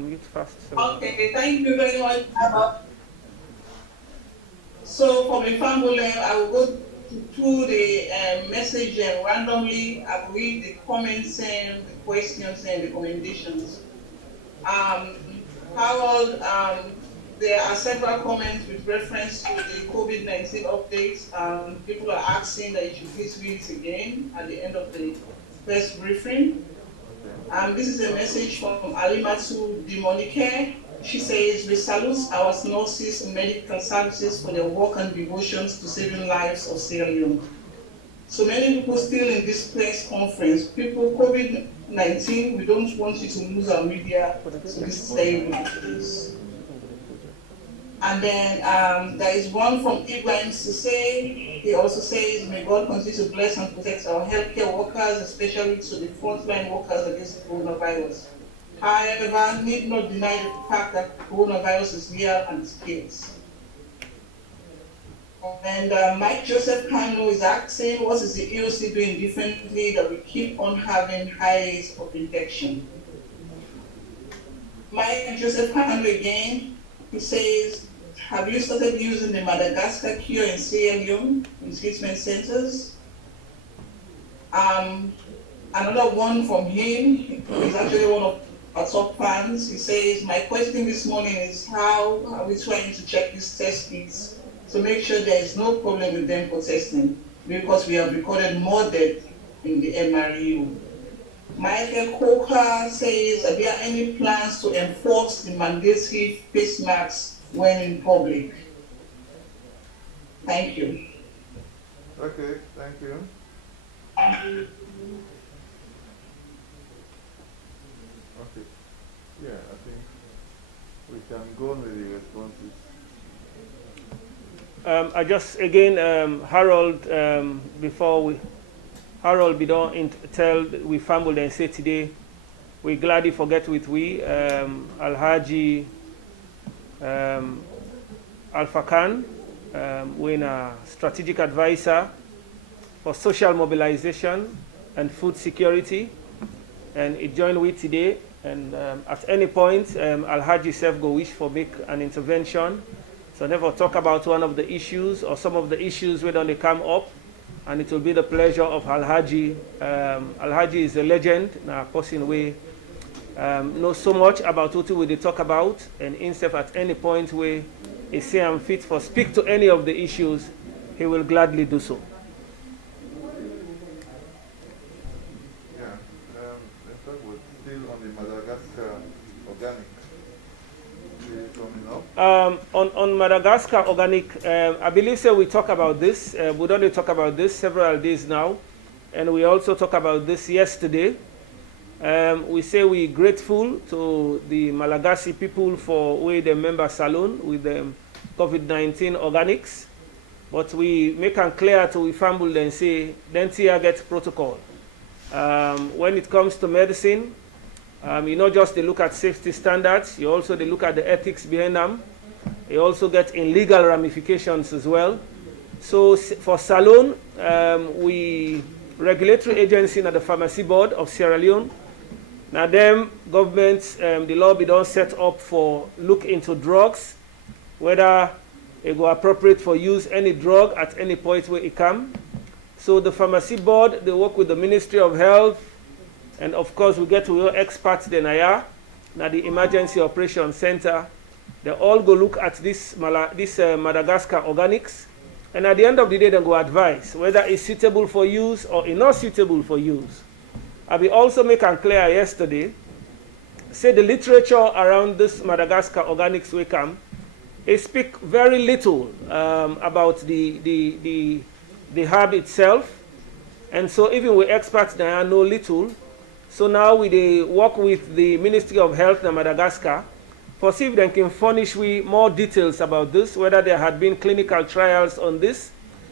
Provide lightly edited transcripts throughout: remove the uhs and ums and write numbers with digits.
unmute first. So. Okay, thank you very much. So for my family, I will go through the message and randomly I will read the comments and the questions and recommendations. Harold, there are several comments with reference to the COVID-19 updates. People are asking that you should please read it again at the end of the first briefing. This is a message from Alimatu Dimonike. She says, we salute our nurses and medical services for their work and devotions to saving lives of Sierra Leone. So many people still in this press conference, people, COVID-19, we don't want you to lose our media, so this is very good. And then there is one from Ibrahim Sise. He also says, may God continue to bless and protect our healthcare workers, especially to the frontline workers against coronavirus. However, need not deny the fact that coronavirus is real and scarce. And Mike Joseph Kano is asking, what is the EOC doing differently that we keep on having high rates of infection? Mike Joseph Kano again, he says, have you started using the Madagascar cure in Sierra Leone in treatment centers? Another one from him, he's actually one of our top fans. He says, my question this morning is how are we trying to check these test kits to make sure there is no problem with them for testing, because we have recorded more deaths in the MRU. Michael Coker says, are there any plans to enforce the mandatory face masks when in public? Thank you. Okay, thank you. Okay, yeah, I think we can go on with the responses. I just, again, Harold, Harold, we don't tell, we fumbled and say today, we gladly forget with we, Alhaji Alpha Khan, when a strategic advisor for social mobilization and food security, and it joined with today, and at any point, Alhaji Sef go wish for make an intervention. So never talk about one of the issues or some of the issues when they come up, and it will be the pleasure of Alhaji. Alhaji is a legend, a person we know so much about what we talk about, and instead at any point where he say I'm fit for speak to any of the issues, he will gladly do so. Yeah, in fact, we're still on the Madagascar organic. On Madagascar organic, I believe we talk about this. We don't talk about this several days now, and we also talk about this yesterday. We say we're grateful to the Malagasy people for way the member salon with the COVID-19 organics, but we make it clear to we fumble and say, then here get protocol. When it comes to medicine, you not just they look at safety standards, you also they look at the ethics behind them. You also get in legal ramifications as well. So for Salon, we regulatory agency at the Pharmacy Board of Sierra Leone. Now them governments, the law be done set up for look into drugs, whether it go appropriate for use any drug at any point where it come. So the Pharmacy Board, they work with the Ministry of Health, and of course, we get to your experts, the NIA, now the Emergency Operations Center. They all go look at this Madagascar organics. And at the end of the day, they go advise whether it's suitable for use or it's not suitable for use. I will also make it clear yesterday, say the literature around this Madagascar organics we come, it speak very little about the herb itself. And so even with experts, they know little. So now we work with the Ministry of Health in Madagascar for see if they can furnish we more details about this, whether there had been clinical trials on this.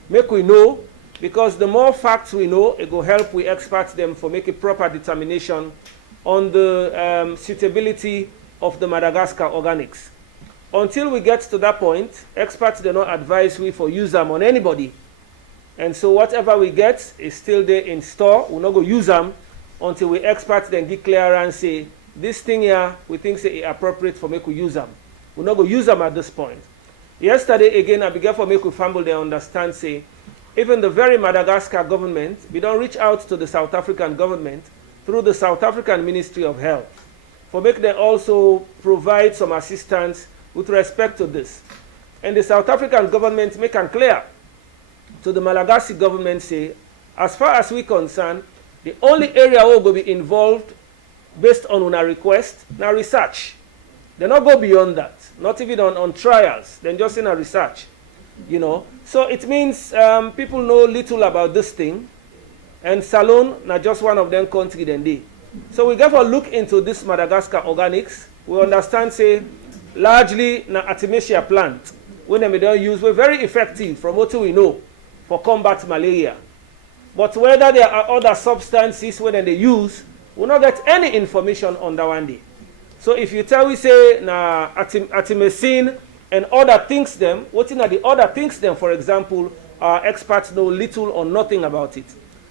Make we know, because the more facts we know, it will help we experts them for make a proper determination on the suitability of the Madagascar organics. Until we get to that point, experts do not advise we for use them on anybody. And so whatever we get is still there in store. We're not going to use them until we experts then declare and say, this thing here, we think say it appropriate for make we use them. We're not going to use them at this point. Yesterday, again, I began for make we fumble they understand, say, even the very Madagascar government, we don't reach out to the South African government through the South African Ministry of Health for make them also provide some assistance with respect to this. And the South African government make it clear to the Malagasy government, say, as far as we concern, the only area where will be involved based on our request, now research. They not go beyond that, not even on trials, then just in a research, you know. So it means people know little about this thing, and Salone, not just one of them country then they. So we therefore look into this Madagascar organics. We understand, say, largely na Artemisia plant, when they don't use, we're very effective from what we know for combat malaria. But whether there are other substances when they use, we'll not get any information on that one day. So if you tell we say na artemisinin and other things them, what in are the other things them, for example, our experts know little or nothing about it.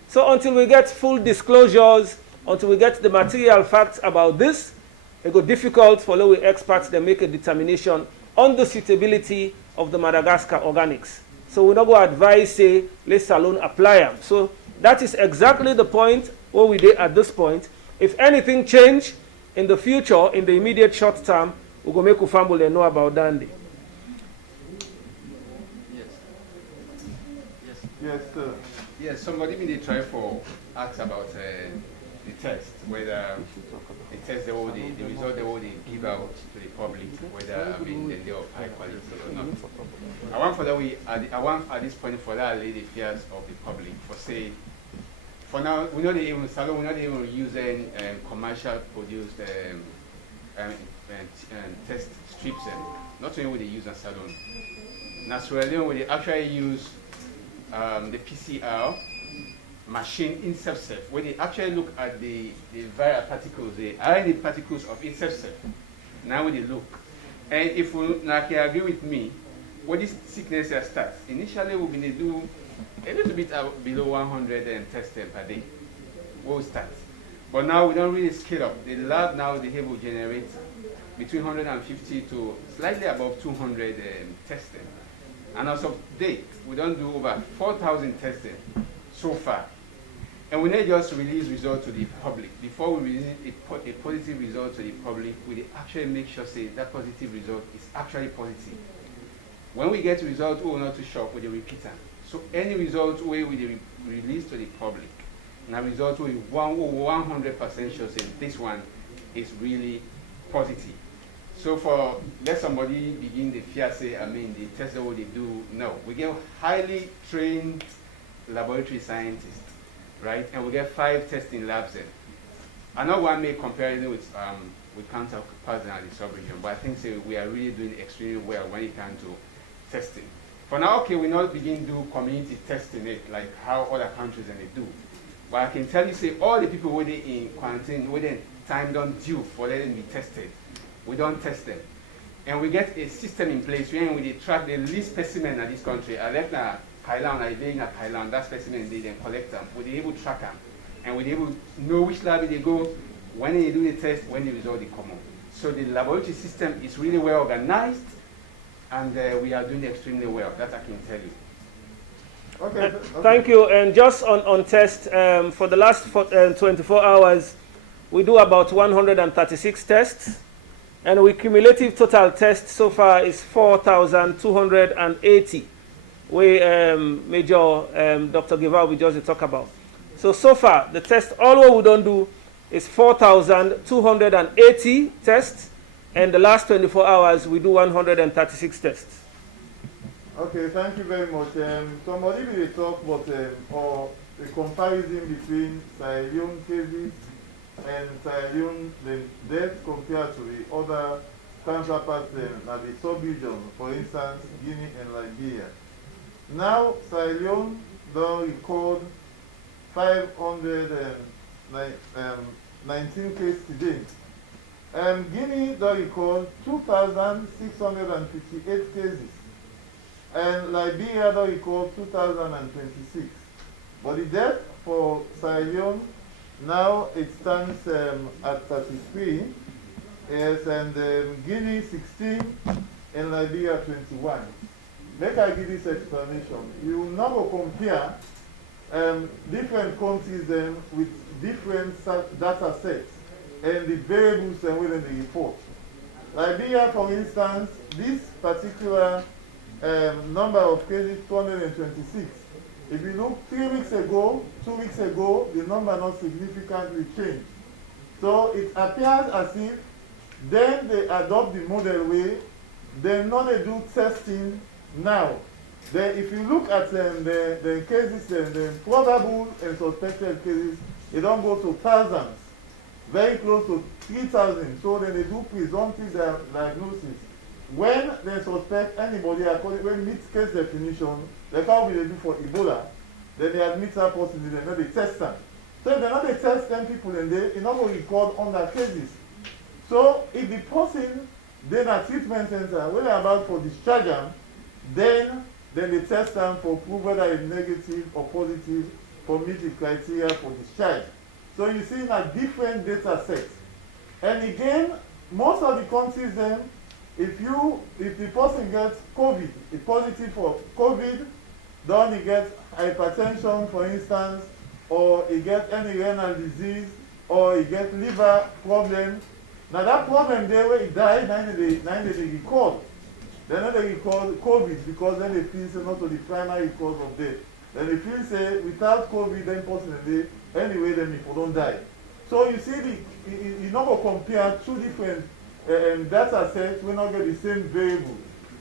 So until we get full disclosures, until we get the material facts about this, it go difficult for the experts to make a determination on the suitability of the Madagascar organics. So we're not going to advise, say, let's alone apply them. So that is exactly the point where we did at this point. If anything change in the future, in the immediate short term, we're going to make Ufambo they know about Dandy. Yes, sir. Yes, somebody may try for ask about the test, whether the test the result they will give out to the public, whether they are of high quality or not. I want for that I want at this point for that lay the fears of the public. For say, for now we're not even Salone, we're not even using commercial produced test strips, not only with the use on Salone. Naturally, we actually use the PCR machine in self-self, where they actually look at the viral particles, the RNA particles of in self-self. Now when they look. And if you agree with me, what this sickness here starts, initially we're going to do a little bit below 100 tests per day. We'll start. But now we don't really scale up. The lab now, they will generate between 150 to slightly above 200 testing. And as of date, we don't do over 4,000 testing so far. And we need just release results to the public. Before we release a positive result to the public, we actually make sure say that positive result is actually positive. When we get results, we will not to shop with the repeater. So any result we release to the public, now result we 100% sure say this one is really positive. So for let somebody begin the fear say, the test that what they do, no. We get highly trained laboratory scientists, right? And we get 5 testing labs there. I know one may compare it with counterparts in the sub-region, but I think say, we are really doing extremely well when it comes to testing. For now, okay, we not begin to do community testing it, like how other countries and they do. But I can tell you, say, all the people within in quarantine, within time don't due for letting be tested. We don't test them. And we get a system in place where we track the least specimen in this country. I left na Thailand, I did in Thailand, that specimen they then collect them. We're able to track them. And we're able to know which lab they go, when they do the test, when the result they come out. So the laboratory system is really well organized, and we are doing extremely well. That I can tell you. Okay. Thank you. And just on test, for the last 24 hours, we do about 136 tests. And our cumulative total tests so far is 4,280. We Major Dr. Gival we just talk about. So far, the test, all what we don't do is 4,280 tests. And the last 24 hours, we do 136 tests. Okay, thank you very much. Somebody will talk about or a comparison between Sierra Leone cases and Sierra Leone death compared to the other counterparts in the sub-region, for instance, Guinea and Liberia. Now, Sierra Leone don't record 519 cases today. Guinea don't record 2,658 cases. And Liberia don't record 2,026. But the death for Sierra Leone Now it stands at 33. Yes, and Guinea 16 and Liberia 21. Make I give this explanation. You now compare different countries with different data sets and the variables within the report. Liberia, for instance, this particular number of cases, 226. If you look 3 weeks ago, 2 weeks ago, the number not significantly changed. So it appears as if then they adopt the model way, then not they do testing now. Then if you look at the cases, the probable and suspected cases, they don't go to thousands, very close to 3,000. So then they do presumptive diagnosis. When they suspect anybody according when meets case definition, like how we do for Ebola, then they admit that person, they know they test them. So if they know they test 10 people and they not going to record on their cases. So if the person then a treatment center, when they're about for discharge them, then they test them for proof whether it's negative or positive for meet the criteria for discharge. So you see a different data set. And again, most of the countries then, if the person gets COVID, is positive for COVID, then he gets hypertension, for instance, or he gets any renal disease, or he gets liver problem. Now that problem there where he died, now they record. Then they record COVID because then they feel say not to the primary cause of death. Then they feel say without COVID, then person anyway then people don't die. So you see you not go compare two different data sets, we not get the same variable.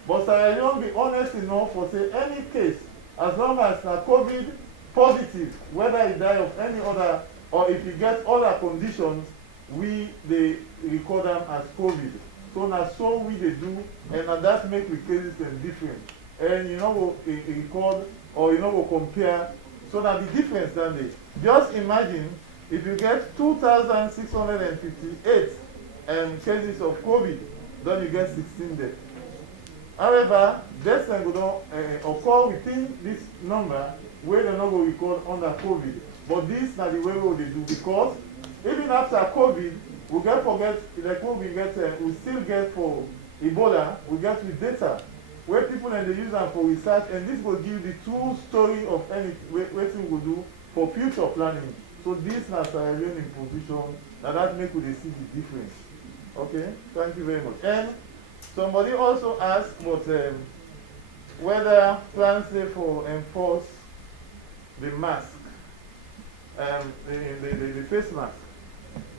But I don't be honest enough for say any case, as long as COVID positive, whether he die of any other or if he gets other conditions, they record them as COVID. So now so we they do, and that make the cases different. And you know go record or you know go compare. So that the difference then they just imagine if you get 2,658 cases of COVID, then you get 16 deaths. However, deaths don't occur within this number where they not go record under COVID. But this is not the way we do because even after COVID, we get forget like what we get we still get for Ebola, we get with data where people and they use them for research, and this will give the true story of any what we will do for future planning. So this is not a real position that make we see the difference. Okay, thank you very much. And somebody also asked about whether plans there for enforce the mask, the face mask.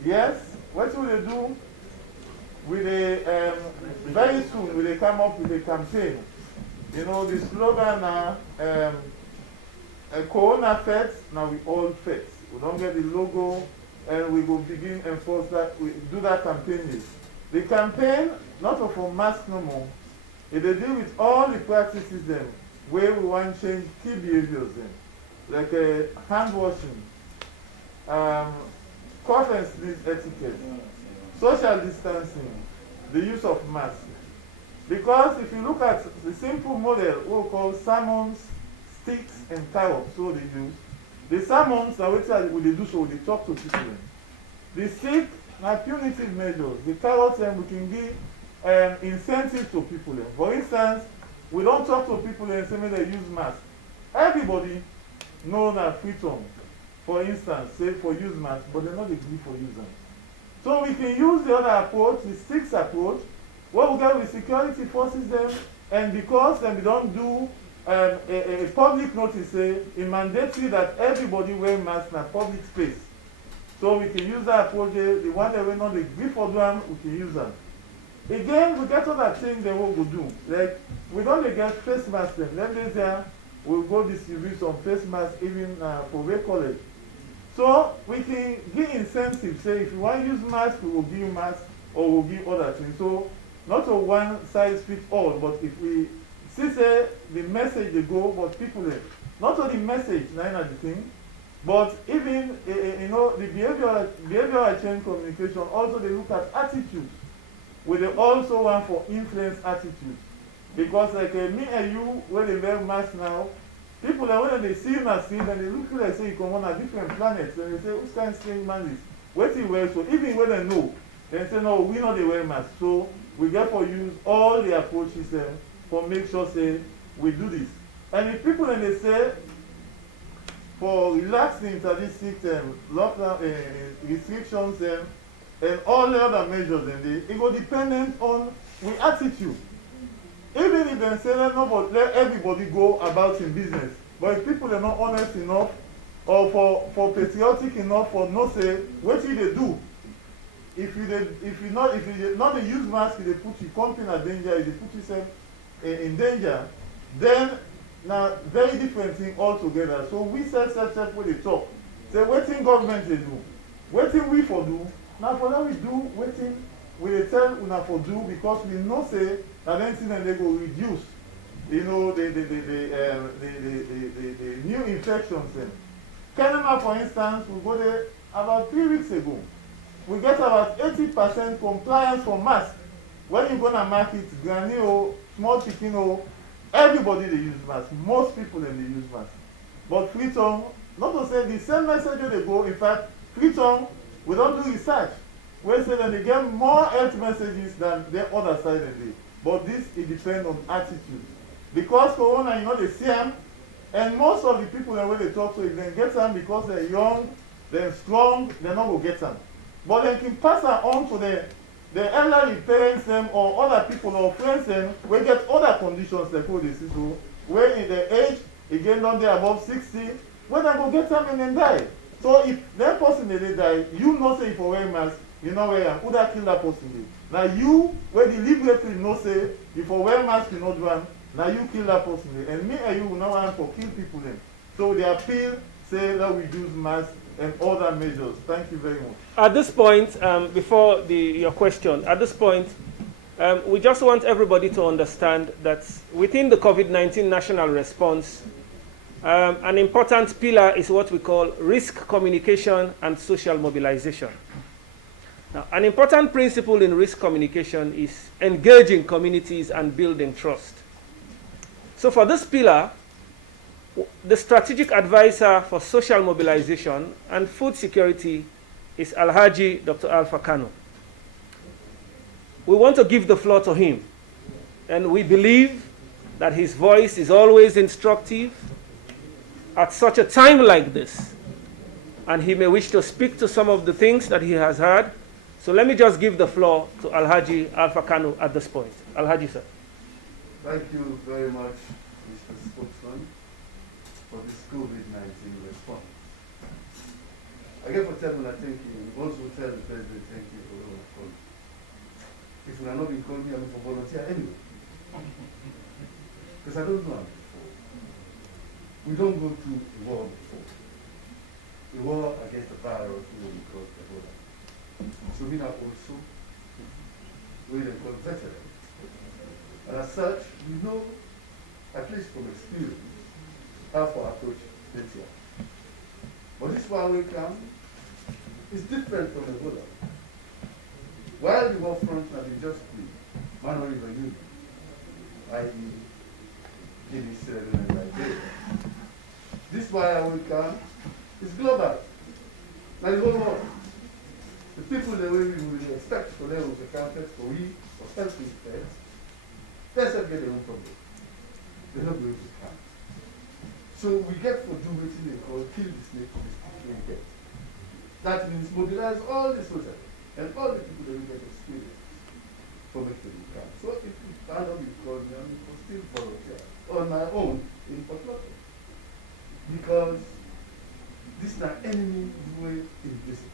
Yes, what will they do? Will they, very soon, will they come up with a campaign? You know, the slogan now, Corona Feds, now we all Feds. We don't get the logo, and we will begin enforce that, we do that campaign. The campaign, not for mask no more, it they deal with all the practices then, where we want to change key behaviors then, like hand washing, cough and sneeze etiquette, social distancing, the use of masks. Because if you look at the simple model, what we call sermons, sticks, and carrots, so they use. The sermons are what they do, so they talk to people. The stick, are punitive measures. The carrots, we can give incentives to people. For instance, we don't talk to people and say they use masks. Everybody knows that freedom, for instance, say for use masks, but they're not agree for use them. So we can use the other approach, the sticks approach, where we get with security forces them, and because we don't do a public notice, a mandatory that everybody wear masks in a public space. So we can use that approach, the one that we not agree for them, we can use them. Again, we get other things that we will do. Like, we don't get face masks then. Let me say, we'll go distribute some face masks even for Way College. So we can give incentives. Say if you want to use masks, we will give you masks or we'll give other things. So not a one size fits all, but if we see say the message they go, but people not only message, not the thing, but even you know the behavioral change communication. Also they look at attitudes. We they also want for influence attitudes, because like me and you, when they wear masks now, People that when they see him as screen, and they look like say he come on a different planet, and they say, which kind of strange man is? What he wear? So even when they know, they say, no, we know they wear mask. So we therefore use all the approaches for make sure say we do this. And if people and they say for relaxing interdistinct lockdown restrictions and all the other measures, it will dependent on the attitude. Even if they say that nobody, let everybody go about in business, but if people are not honest enough or for patriotic enough for no say, what will they do? If you not use mask, they put your company in danger, if they put yourself in danger, then now very different thing altogether. So we self what they talk. Say what thing government they do, what thing we for do. Now for that we do what thing we they tell una for do because we know say that then they go reduce, you know, the new infections. Kenema, for instance, we go there about 3 weeks ago. We get about 80% compliance for masks. When you go to market, granny or small chicken or everybody they use masks. Most people they use masks. But Freetown, not to say the same message they go, in fact, Freetown, we don't do research. We say that they get more health messages than the other side of it. But this, it depends on attitude. Because Corona, you know, they see them, and most of the people that when they talk to, if they get them because they're young, they're strong, they're not going to get them. But they can pass that on to the elderly parents them or other people or friends them, we get other conditions like what they see. So when in the age, again down there above 60, when they go get them and then die. So if that person they die, you know say for wearing mask, you know where who that kill that person. Now you, when deliberately know say, if for wear mask you not do one, now you kill that person. And me and you will not want to kill people then. So the appeal say that we use masks and other measures. Thank you very much. At this point, before your question, at this point, we just want everybody to understand that within the COVID-19 national response, an important pillar is what we call risk communication and social mobilization. Now, an important principle in risk communication is engaging communities and building trust. So for this pillar, the strategic advisor for social mobilization and food security is Alhaji Dr. Alpha Kano. We want to give the floor to him, and we believe that his voice is always instructive at such a time like this, and he may wish to speak to some of the things that he has heard. So let me just give the floor to Alhaji Alpha Kano at this point. Alhaji, sir. Thank you very much, Mr. Spokesman, for this COVID-19 response. Again, for telling me, thank you. We also tell the President, thank you for all of calling. If we are not being called me, I'm for volunteer anyway. Because I don't know him before. We don't go through the war before. The war against the virus will be called the border. So we are also we are called veterans. And as such, we know, at least from experience, how to approach this year. But this one we come is different from Ebola. While the war front has been just clean, Manuel Ivanyu, i.e. Guinea, Sierra Leone, and Liberia. This one we come is global. Now the whole world. The people that we would expect for them was accounted for we or self-respect, they're get their own problem. They're not going to come. So we get for do what they call kill the snake for the stick we get. That means mobilize all the soldiers and all the people that we get experience for making them come. So if we stand up, you call me, I will still volunteer on my own in Port Lotto. Because this is not enemy way in prison.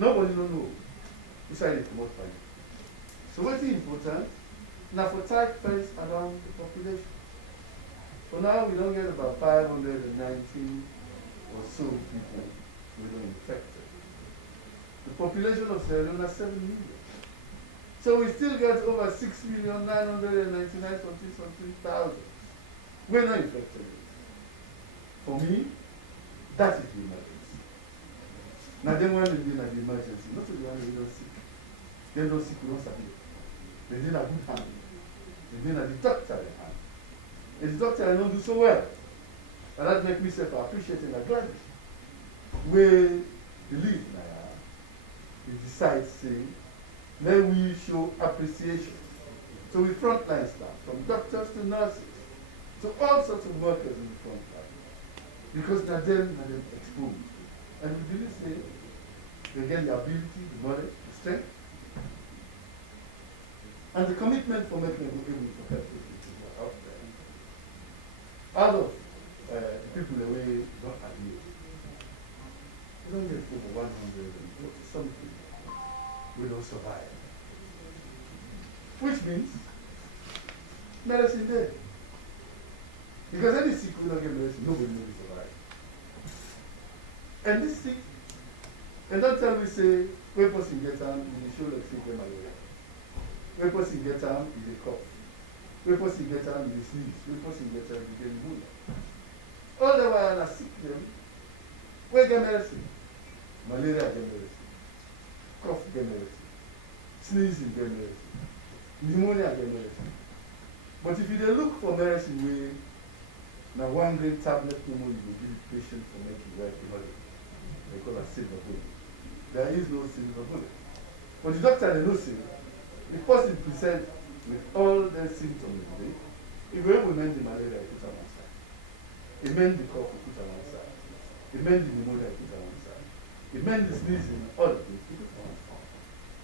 Nobody don't know. Besides the most fine. So what's important? Now for tight fence around the population. For now we don't get about 519 or so people we don't infected. The population of Sierra Leone is 7 million. So we still get over 6,999,000. We're not infected. For me, that is the emergency. Now they want to be like the emergency, not to the one who don't sick. They don't sick, we don't submit. They did a good hand. They did a the doctor hand. And the doctor don't do so well. And that makes me self appreciating and glad. We believe now, we decide to say, then we show appreciation to the frontline staff, from doctors to nurses, to all sorts of workers in the front line. Because they're them exposed. And we believe say, they get the ability, the knowledge, the strength, and the commitment for making them able to help people who are out there. Out of the people that we don't admit, we don't get over 140 something, we don't survive. Which means, medicine there. Because any sick we don't get medicine, nobody will survive. And this sick, and don't tell me say, when person get down, you show like sick malaria. When person get down, you cough. When person get down, you sneeze. When person get down, you get pneumonia. All the while I sick them, we get medicine. Malaria get medicine. Cough get medicine. Sneezing get medicine. Pneumonia get medicine. But if you dey look for medicine wey na 1 grain tablet pneumonia you go give the patient for make it well early, they call it silver bullet. There is no silver bullet. But the doctor dey know say the person present with all the symptoms dey, if we implement the malaria, put am one side. Amend the cough, put am one side. Amend the pneumonia, put am one side. Amend the sneezing, all the things, put am one side.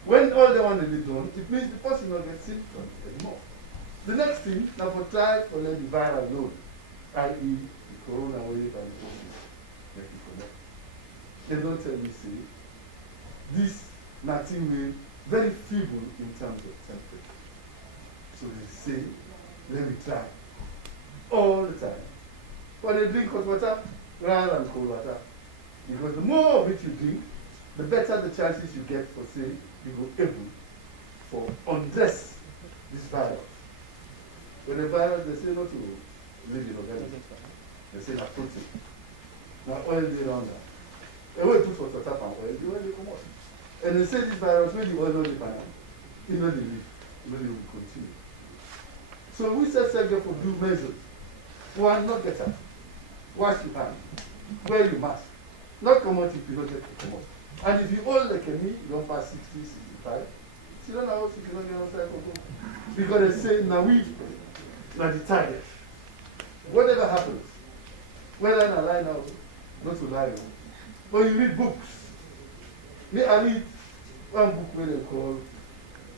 When all the one dey done, it means the person not get symptoms anymore. The next thing, now for try to let the viral load, i.e. the corona wave and the COVID, make it connect. They don't tell me, say, this nothing will very feeble in terms of temperature. So they say, let me try all the time. But they drink hot water rather than cold water. Because the more of it you drink, the better the chances you get for, say, you go able for undress this virus. When the virus, they say not to live in organism. They say that protein. Now oil they run that. And when you put water tap and oil, the oil they come out. And they say this virus, when the oil don't live, it not live, it will continue. So we say for do measures. One, not get up. Wash your hands. Wear your mask. Not come out if you don't get to come out. And if you old like me, you don't pass 60, 65, you don't know if you don't get outside for good. Because they say, now we are the target. Whatever happens, whether I lie now, not to lie, or you read books. Me, I read one book where they call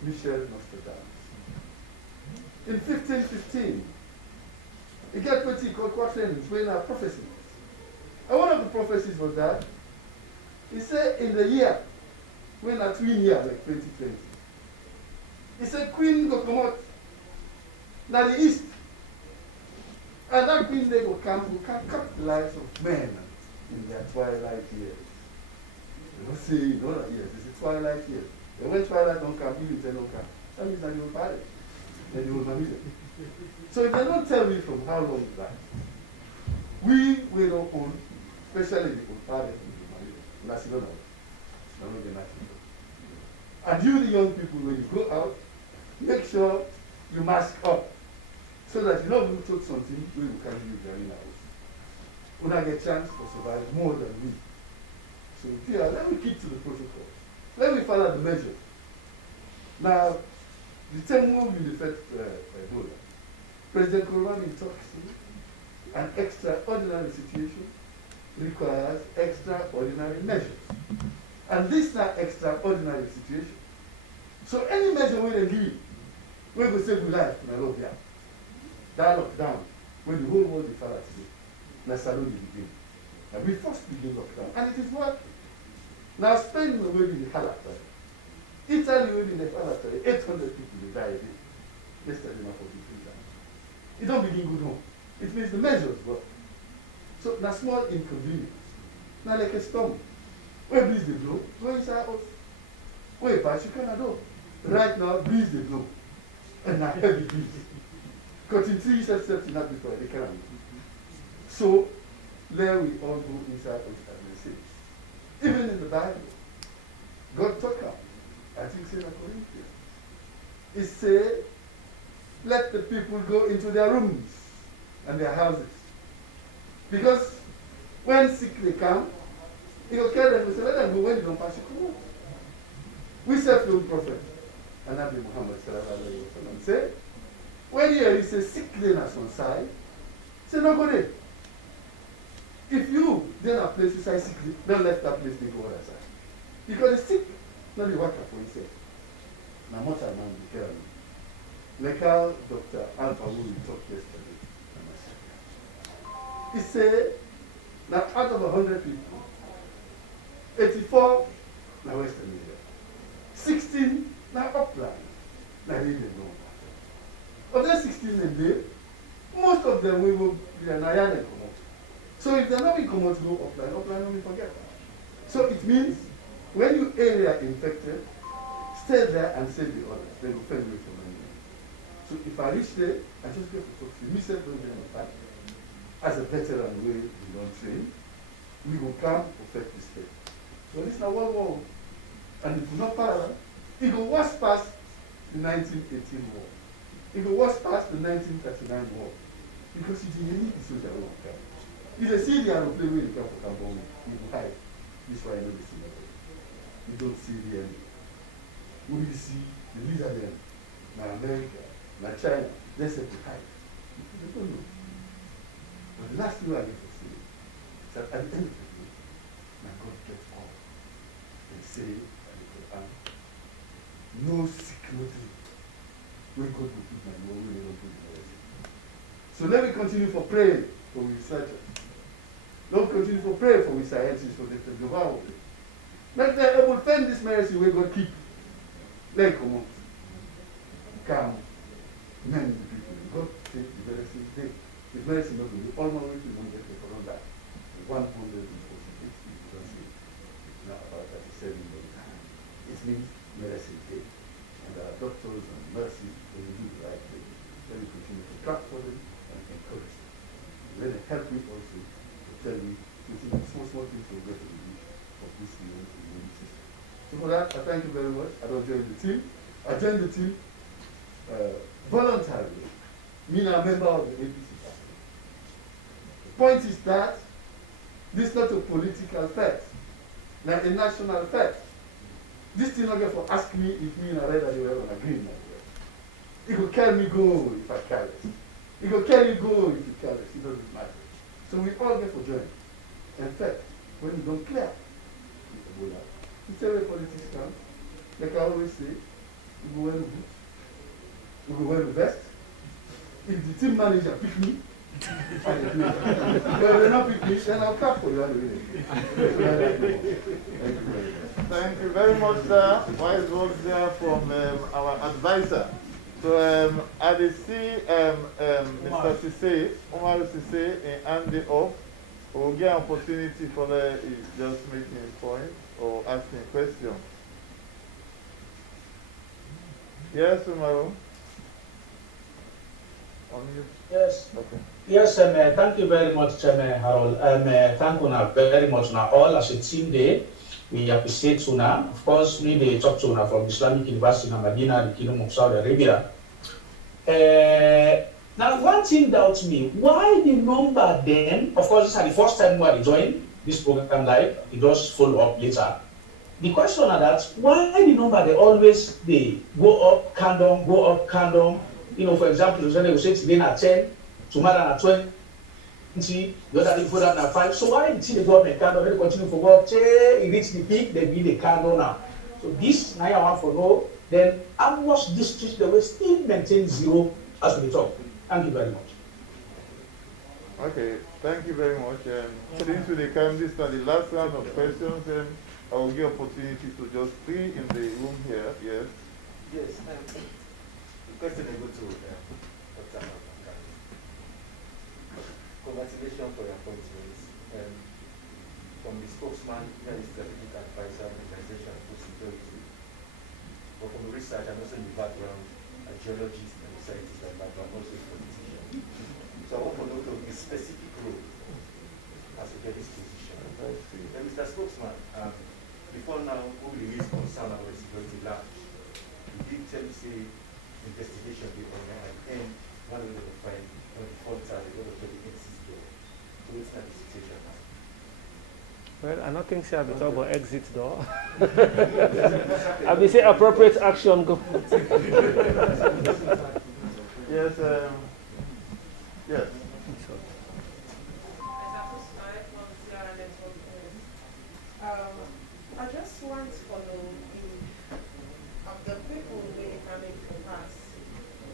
Michel Nostradamus. In 1515, he got what he called quatrains, when our prophecies. And one of the prophecies was that he said in the year, when a twin year, like 2020, he said, Queen go come out, now the East. And that Queen they go come, who can cut the lives of men in their twilight years. They don't say, no, years, it's a twilight years. And when twilight don't come, even they don't come. That means that they will party. Then they will marry them. So if they don't tell me from how long it lasts, we don't own, especially the old party, and you, the young people, when you go out, make sure you mask up so that you don't take something we will carry you very nice. We don't get a chance to survive more than we. So here, let me keep to the protocol. Let me follow the measures. Now, the term will affect Ebola. President Kouroumi talks to an extraordinary situation requires extraordinary measures. And this is an extraordinary situation. So any measure we they give, we go save life in Nairobi. That lockdown, when the whole world is today, let's start the begin. And we first begin lockdown, and it is working. Now Spain will be the halak. Italy will be the halak. 800 people will die a day. Yesterday, not 43 times. It don't begin good home. It means the measures work. So now small inconvenience. Now like a storm. Where breeze the blow, go inside us. Where but you cannot do. Right now, breeze the blow. And now heavy breeze. Cutting 3 steps in that before they cannot. So there we all go inside us and say. Even in the Bible, God talk about, I think it's in Corinthians. He said, let the people go into their rooms and their houses. Because when sick they come, he will tell them, we say, let them go when you don't pass, you come out. We say to the Prophet, and Nabi Muhammad say, when here is a sickliness on side, say, no go there. If you then a place inside sickly, don't let that place be go other side. Because the sick, not the worker for himself. Now, much I man be careful. Like how Dr. Alpha who we talked yesterday. He said that out of 100 people, 84 now Western Area, 16 now upland, now really no. Of those 16 in there, most of them we will be an iron and come out. So if they're not in come out to go upland only forget. So it means when you area infected, stay there and save the others. They will fend away from anyone. So if I reach there, I just get to talk to you. Me self don't get my back. As a veteran way we don't train, we will come perfect this state. So this is now World War. And it will not parallel. It will worse past the 1918 war. It will worse past the 1939 war. Because it really is so that we will come. If they see the aeroplane where you come for Cambon, you will hide. This is why I know this. You don't see the enemy. We will see the Netherlands, now America, now China, they say to hide. They don't know. But the last thing I get to say is that at the end of the day, my God gets called and say at the Quran, no security where God will put my law, where they don't put my blessing. So let me continue for prayer for researchers. Let me continue for prayer for scientists, for the global. Let them able fend this mercy where God keep. Let come out. Come. Men the people. God take the mercy day. The mercy not will be all my way to 100 people on that. 146 people don't see. Now about 37 million. It means mercy day. And our doctors and nurses, they will do the right thing. Let me continue to clap for them and encourage them. Let them help me also to tell me small things to get to the use of this immune system. So for that, I thank you very much. I don't join the team. I joined the team voluntarily. Me, I'm a member of the APC party. The point is that this is not a political fact, not a national fact. This thing not get for ask me if me and I read that you were on a green. It will carry me go if I careless. It will carry you go if you careless. It doesn't matter. So we all get for join. In fact, when you don't clear, you go out. It's where politics come. Like I always say, you go wear the boots, you go wear the vest. If the team manager pick me, I will do it. But if they not pick me, then I'll clap for you anyway. Thank you very much, sir. Wise words there from our advisor. So I see Mr. Sise, Omar Sise, in Andy off. We'll get an opportunity for just making a point or asking a question. Yes, Umaru? On you? Yes. Okay. Yes, thank you very much, Harold. Thank you very much now. All as a team there, we appreciate you now. Of course, we they talk to you from Islamic University in Medina, the Kingdom of Saudi Arabia. Now, one thing doubts me, why the number then, of course, this is the first time we join this program live, it does follow up later. The question is that, why the number, they go up, count down, go up, count down. You know, for example, they say today at 10, tomorrow at 20, the other day before that at 5. So why did the government count down, they continue for work, it reach the peak, they be the count down now. So this, now I want to know, then how much districts they will still maintain zero as we talk. Thank you very much. Okay, thank you very much. Since we come, this is the last round of questions, I will give opportunity to just three in the room here. Yes. Yes. The question I go to Dr. Malcolm. Congratulations for your appointment. From the spokesman, here is strategic advisor, organization, and food security. But from the research and also in the background, a geologist and a scientist and background, also a politician. So I want to know the specific role as you get this position. Then Mr. Spokesman, before now, we will raise concern about security large. You did tell me say investigation be on and then one will find on the front side, the other the NC's door. waiting at the situation now. Well, I don't think so. I'll be talking about exit though. I'll be saying appropriate action. Go. Yes, yes. I just want to know of the people really coming to pass,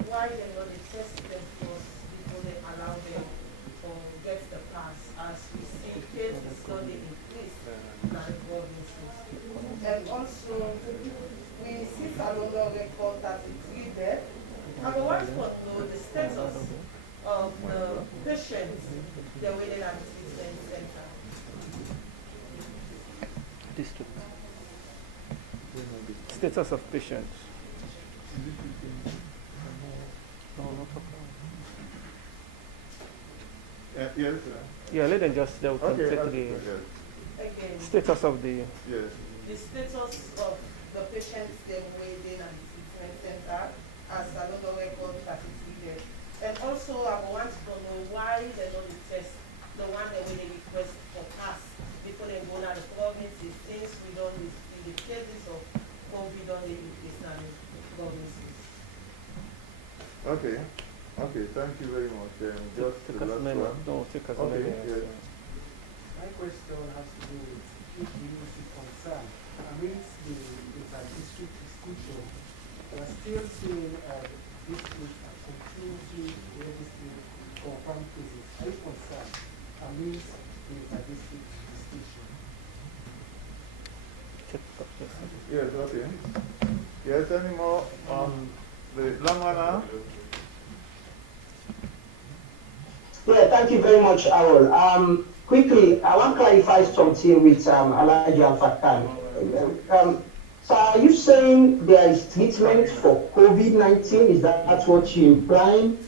why they not test them first before they allow them to get the pass, as we see cases slowly increase in our provinces. And also, we see Salonga record that it's there. And we want to know the status of the patients they're waiting at the treatment center. District. Status of patients. No, no problem. Yes. Yeah, let them just they'll Okay. take Okay. the Again, status of the. Yes. the status of the patients they're waiting at the treatment center as another record that is needed. And also, I want to know why they don't test the one that we request for pass before they go to the provinces, since we don't see the cases of COVID on the Islamic provinces. Okay. Okay. Thank you very much. Just Take the as last many. one. No, take as Okay, many. yes. My question has to do with if the university concern amidst the inter-district discussion, we are still seeing districts are continuously registering confirmed cases. Are you concerned amidst the inter-district discussion? Check up, yes. Yes. Okay. Yes. Any more on the Lamana? Yeah, thank you very much, Awol. Quickly, I want to clarify something with Alhaji Alpha Khan. So are you saying there is treatment for COVID-19? Is that's what you're implying?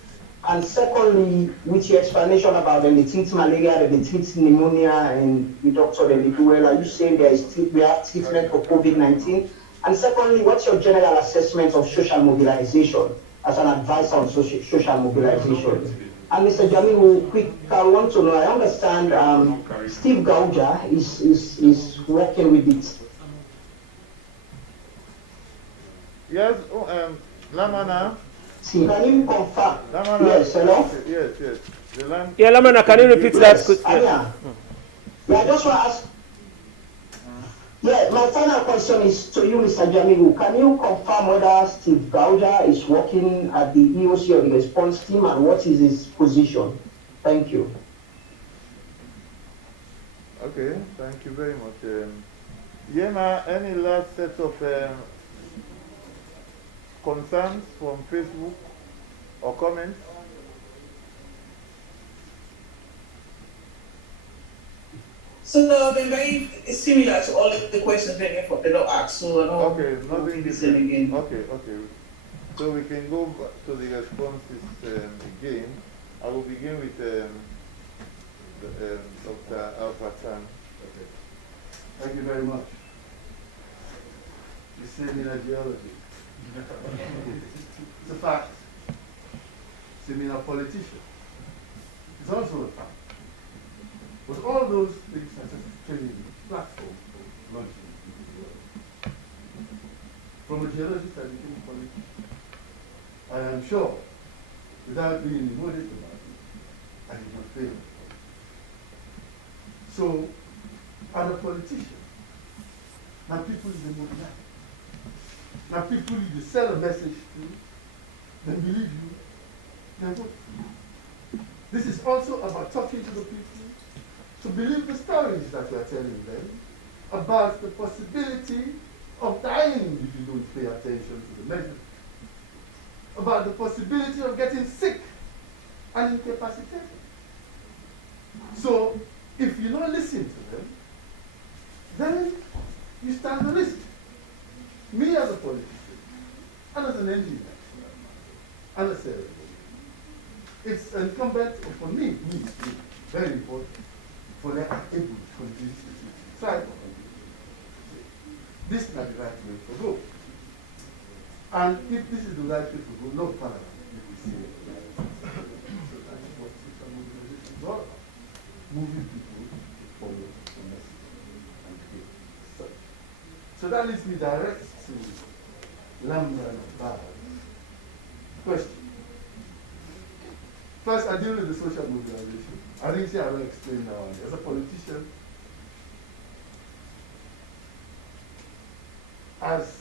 And secondly, with your explanation about them, they treat malaria, they treat pneumonia, and the doctor, they do well, are you saying we have treatment for COVID-19? And secondly, what's your general assessment of social mobilization as an advisor on social mobilization? And Mr. Jamilu, quick, I want to know, I understand Steve Gauja is working with it. Yes. Lamana. See, can you confirm? Lamana. Yes, hello? Yes. Yes. The line. Yeah, Lamana, can you repeat that? Yes, Quick? yeah, I just want to ask. Yeah, my final question is to you, Mr. Jamilu. Can you confirm whether Steve Gauja is working at the EOC or the response team, and what is his position? Thank you. Okay. Thank you very much. Yema, any last set of concerns from Facebook or comments? So they're very similar to all the questions they don't ask. So I don't Okay, nothing repeat them again. Okay. So we can go back to the responses again. I will begin with Dr. Alpha Khan. Okay. Thank you very much. You said in geology. It's a fact. Seminar politician. It's also a fact. But all those things are just training platform for launching this work. From a geologist, I became a politician. I am sure, without being modest about it, I did not fail. So, as a politician, now people is the mobilize. Now people you sell a message to, then believe you, then vote. This is also about talking to the people to believe the stories that you are telling them about the possibility of dying if you don't pay attention to the measure, about the possibility of getting sick and incapacitated. So, if you don't listen to them, then you stand the risk. Me as a politician, and as an engineer, and as a it's incumbent upon me, very important, for them able to continue to try to continue. This is not the right way to go. And if this is the right way to go, no parallel, you will see it. So that is what social mobilization is all about. moving people to follow the message and behave as such. So that leads me direct to Lambert and Barr's question. First, I deal with the social mobilization. I think I will explain now. As a politician, as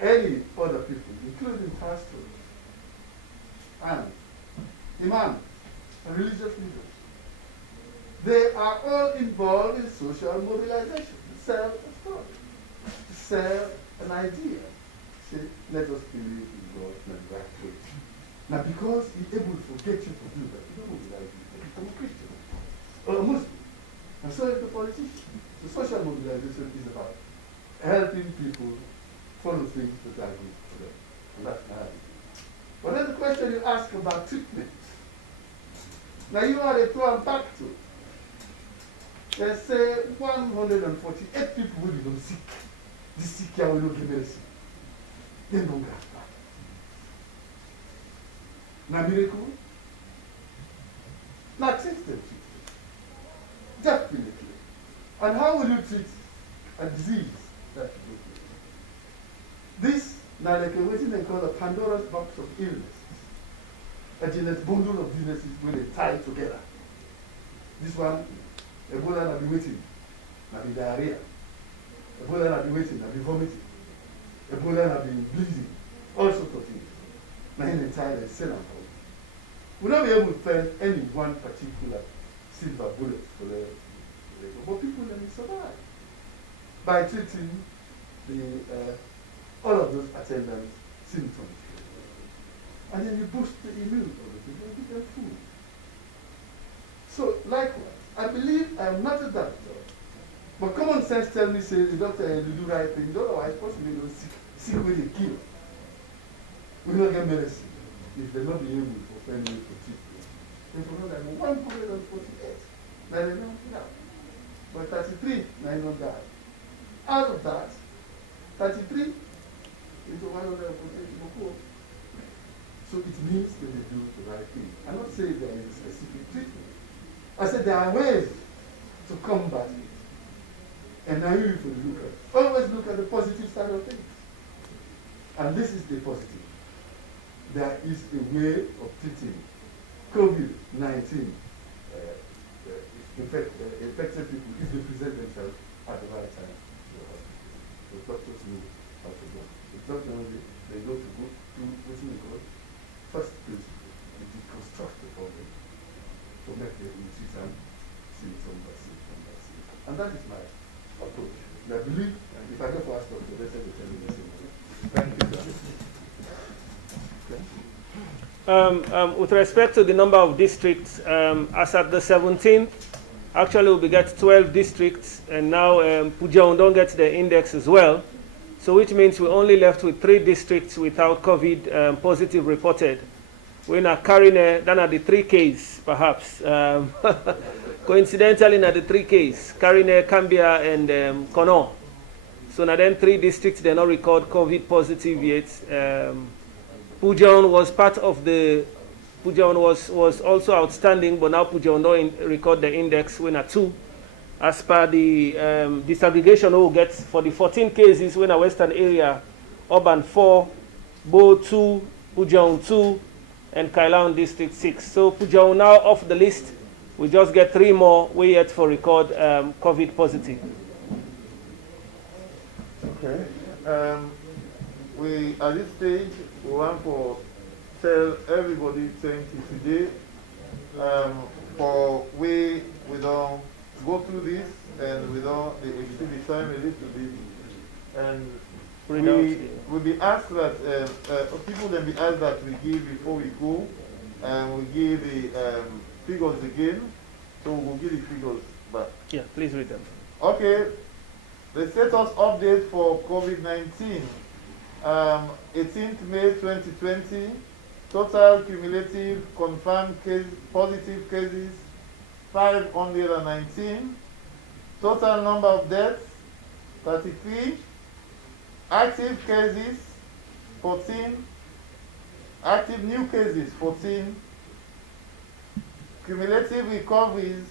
any other people, including pastors and imams and religious leaders, they are all involved in social mobilization to sell a story, to sell an idea. Say, let us believe in God and right way. Now, because he's able to get you to do that, you don't mobilize you to become a Christian or a Muslim. And so is the politician. The social mobilization is about helping people follow things that are good for them. And that's my idea. But then the question you ask about treatment. Now you are a pro and back to. Let's say 148 people will become sick. This sick here will not give medicine. Then don't get back. Now miracle? Not system. Definitely. And how will you treat a disease that you do? This, now like what they call a Pandora's box of illness. A genetic bundle of illnesses when they tie together. This one, Ebola will be waiting, will be diarrhea. Ebola will be waiting, will be vomiting. Ebola will be bleeding. All sorts of things. Now in the tie, they sell them. We'll not be able to find any one particular silver bullet for the but people let me survive by treating all of those attendant symptoms. And then you boost the immune of the people and give them food. So likewise, I believe I am not a doctor, but common sense tells me, say the doctor will do right thing, otherwise possibly they'll sick with a kill. We will not get medicine if they're not able to find ways to treat them. They forgot that 148, now they don't die. But 33, 9 don't die. Out of that, 33 into 148. So it means that they do the right thing. I'm not saying there is a specific treatment. I said there are ways to combat it. And now you will look at, always look at the positive side of things. And this is the positive. There is a way of treating COVID-19 infected people if they present themselves at the right time to the hospital. The doctors know how to do it. The doctors they know to go through what we call first principle, to deconstruct the problem, to make the symptom by symptom by symptom. And that is my approach. And I believe if I go for ask Dr. Bessel, they tell me the same thing. Thank you, sir. With respect to the number of districts, as at the 17th, actually we get 12 districts, and now Pujaun don't get the index as well. So which means we're only left with 3 districts without COVID positive reported. We're not carrying than at the 3Ks, perhaps. Coincidentally, at the 3Ks, Karine, Cambia, and Kono. So now then 3 districts, they not record COVID positive yet. Pujaun was part of the, Pujaun was also outstanding, but now Pujaun don't record the index, we're at 2. As per the disaggregation we'll get for the 14 cases, we're in a western area, Urban 4, Bo 2, Pujaun 2, and Kailaon District 6. So Pujaun now off the list. We just get 3 more. We yet for record COVID positive. Okay. We at this stage we want to tell everybody thank you today. For we don't go through this and we don't exceed the time a little bit. And we be asked that people then be asked that we give before we go, and we give the figures again. So we'll give the figures back. Yeah, please read them. Okay, the status update for COVID-19. 18th May 2020, total cumulative confirmed positive cases 519. Total number of deaths 33. Active cases 14. Active new cases 14. Cumulative recoveries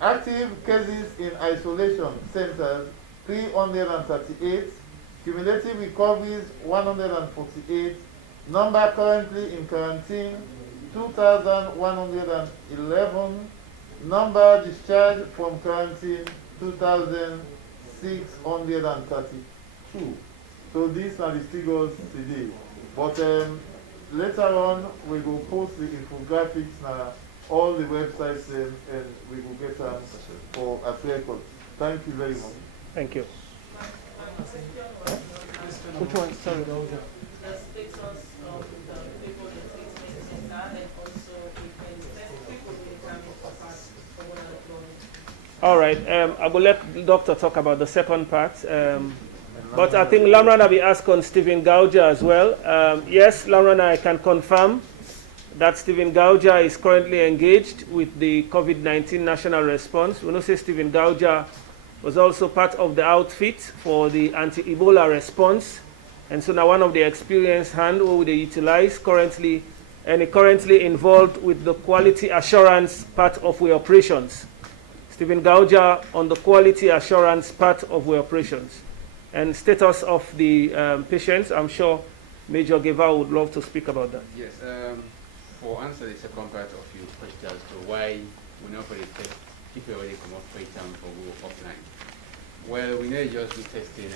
Active cases in isolation centers, 338. Cumulative recoveries, 148. Number currently in quarantine, 2,111. Number discharged from quarantine, 2,632. So these are the figures today. But later on, we will post the infographics now, all the websites, and we will get them for a record. Thank you very much. Thank you. Which one? Sorry. The status of the people in treatment center, and also we can test people in terms of pass for one of All right. I will let the doctor talk about the second part. But I think Lamrana will ask on Stephen Gauja as well. Yes, Lamrana, I can confirm that Stephen Gauja is currently engaged with the COVID-19 national response. We know say Stephen Gauja was also part of the outfit for the anti-Ebola response. And so now one of the experienced hand who they utilize currently, and currently involved with the quality assurance part of our operations. Stephen Gauja on the quality assurance part of our operations. And status of the patients, I'm sure Major Geva would love to speak about that. Yes, for answer the second part of your question as to why we not for the test, people already come up free time for go offline. Well, we not just do testing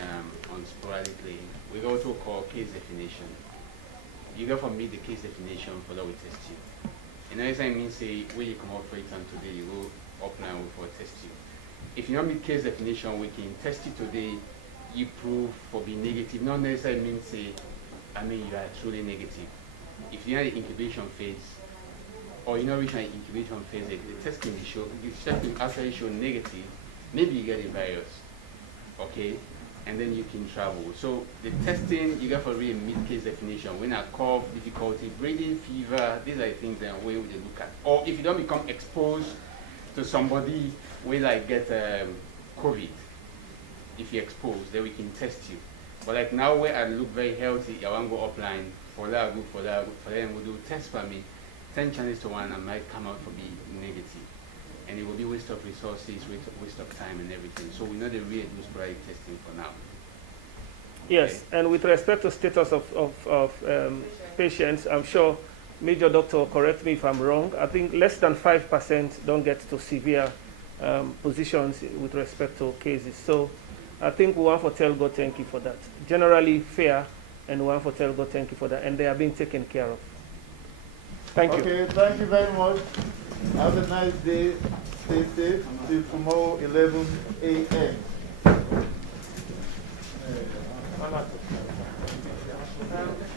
on sporadically. We go to call case definition. You go for meet the case definition for that we test you. And every time means say when you come up free time today, you go offline for test you. If you don't meet case definition, we can test you today. You prove for being negative, not necessarily means say, you are truly negative. If you're in the incubation phase, or you're not reaching an incubation phase, the test can be show, the test can actually show negative, maybe you get a virus, okay, and then you can travel. So the testing, you got for really meet case definition. When a cough, difficulty, breathing, fever, these are the things that we look at. Or if you don't become exposed to somebody where like get COVID, if you're exposed, then we can test you. But like now where I look very healthy, I want to go offline, for that, good, for them, we'll do test for me, 10 chances to 1, I might come out for be negative. And it will be waste of resources, waste of time and everything. So we know the real do sporadic testing for now. Yes, and with respect to status of patients, I'm sure Major Doctor, correct me if I'm wrong, I think less than 5% don't get to severe positions with respect to cases. So I think we want to tell God thank you for that. Generally fair, and we want to tell God thank you for that, and they are being taken care of. Thank you. Okay, thank you very much. Have a nice day. Stay safe. Till tomorrow, 11 a.m.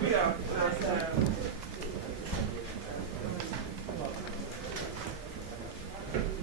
We are